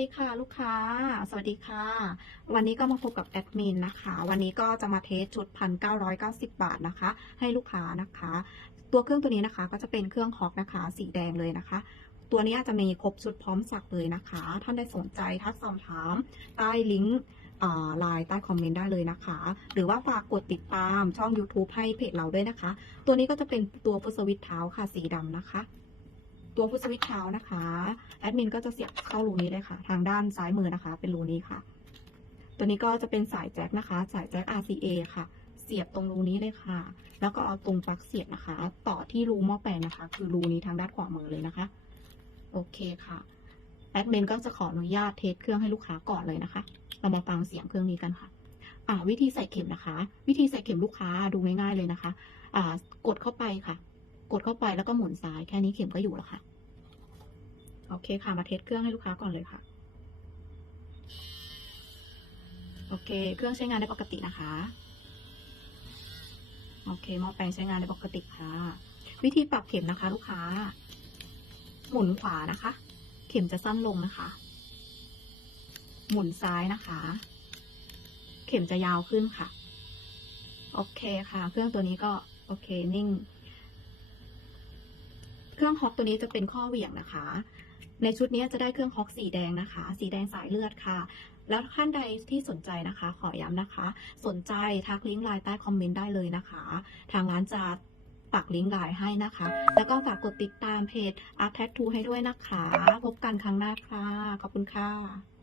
ดีค่ะลูกค้า สวัสดีค่ะ วันนี้ก็มาพบกับแอดมินนะคะ วันนี้ก็จะมาเทสชุดพันเก้าร้อยเก้าสิบบาทนะคะ ให้ลูกค้านะคะ ตัวเครื่องตัวนี้นะคะ ก็จะเป็นเครื่องฮอกนะคะ สีแดงเลยนะคะ ตัวนี้จะมีครบชุดพร้อมสักเลยนะคะ ท่านได้สนใจทักสอบถาม ใต้ลิงก์ไลน์ใต้คอมเมนต์ได้เลยนะคะ หรือว่าฝากกดติดตามช่อง YouTube ให้เพจเราด้วยนะคะ ตัวนี้ก็จะเป็นตัวฟุตสวิตเท้าค่ะสีดำนะคะ ตัวฟุตสวิตช์เท้านะคะแอดมินก็จะเสียบเข้ารูนี้เลยค่ะ ทางด้านซ้ายมือนะคะ เป็นรูนี้ค่ะ ตัวนี้ก็จะเป็นสายแจ็คนะคะ สายแจ็ค RCA ค่ะ เสียบตรงรูนี้เลยค่ะ แล้วก็เอาตรงปลั๊กเสียบนะคะ ต่อที่รูหม้อแปลงนะคะ คือรูนี้ทางด้านขวามือเลยนะคะ โอเคค่ะแอดมินก็จะขออนุญาตเทสเครื่องให้ลูกค้าก่อนเลยนะคะ เรามาฟังเสียงเครื่องนี้กันค่ะอ่าวิธีใส่เข็มนะคะ วิธีใส่เข็มลูกค้าดูง่ายๆเลยนะคะอ่ากดเข้าไปค่ะ กดเข้าไปแล้วก็หมุนซ้ายแค่นี้เข็มก็อยู่แล้วค่ะ โอเคค่ะมาเทสเครื่องให้ลูกค้าก่อนเลยค่ะ โอเค เครื่องใช้งานได้ปกตินะคะ โอเคหม้อแปลงใช้งานได้ปกติค่ะ วิธีปรับเข็มนะคะ ลูกค้า หมุนขวานะคะ เข็มจะสั้นลงนะคะ หมุนซ้ายนะคะ เข็มจะยาวขึ้นค่ะ โอเคค่ะ เครื่องตัวนี้ก็โอเคนิ่ง เครื่องฮอกตัวนี้จะเป็นข้อเหวี่ยงนะคะ ในชุดนี้จะได้เครื่องฮอกสีแดงนะคะ สีแดงสายเลือดค่ะ แล้วท่านใดที่สนใจนะคะ ขอย้ำนะคะ สนใจทักลิงก์ไลน์ใต้คอมเมนต์ได้เลยนะคะ ทางร้านจะปักลิงก์ไลน์ให้นะคะ แล้วก็ฝากกดติดตามเพจ Art Tattoo ให้ด้วยนะคะ พบกันครั้งหน้าค่ะ ขอบคุณค่ะ